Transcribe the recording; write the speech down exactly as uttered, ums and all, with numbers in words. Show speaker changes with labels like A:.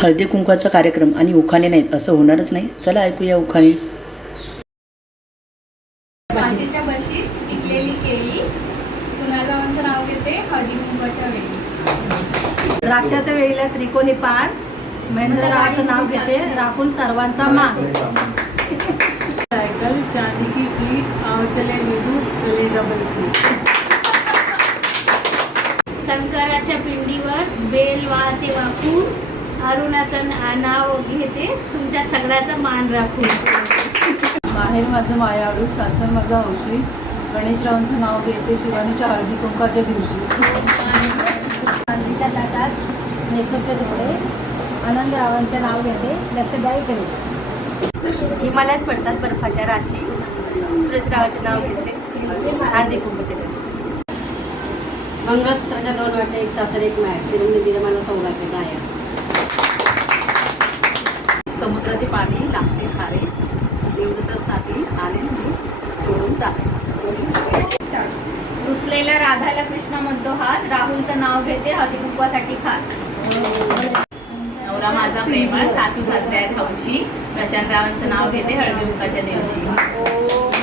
A: हळदी कुंकवाचा कार्यक्रम आणि उखाणे नाहीत असं होणारच नाही. चला ऐकूया उखाणे.
B: काचेच्या बशीत टिकलेली केळी, कुणालांचं नाव घेते हळदी कुंकवाच्या वेळी.
C: द्राक्षाच्या वेळीला त्रिकोणी पान, महेंद्ररावाचं नाव घेते राखून सर्वांचा मान.
D: सायकल चांदी की स्लीप, आओ चले निधू चले डबल स्लीप.
E: शंकराच्या पिंडीवर बेल वाहते वाकून, अरुणाचं नाव घेते तुमच्या सगळ्याचा मान राखून.
C: माहेर माझं मायाळू, सासर माझा हौशी, गणेशरावांचं नाव घेते शिवानीच्या हळदी कुंकाच्या दिवशी.
B: चांदीच्या ताटात नेसूरचे तुकडे, आनंदरावांचे नाव घेते लक्ष द्या इकडे.
C: हिमालयात पडतात बर्फाच्या राशी, सुरेशरावाचे नाव घेते हळदी कुंकाच्या दिवशी.
F: मंगळसूत्राच्या दोन वाटे एक सासर एक माय, फिरवून दिलं मला सौभाग्याचा आहे.
C: समुद्राचे पाणी लागते खारे, देवदत्तासाठी आले मी सोडून जाते.
B: रुसलेल्या राधाला कृष्ण म्हणतो हास, राहुलचं नाव घेते हळदी कुंकवासाठी खास.
G: नवरा माझा प्रेमळ, सासू सासरे आहेत हौशी, प्रशांतरावांचं नाव घेते हळदी कुंकाच्या दिवशी.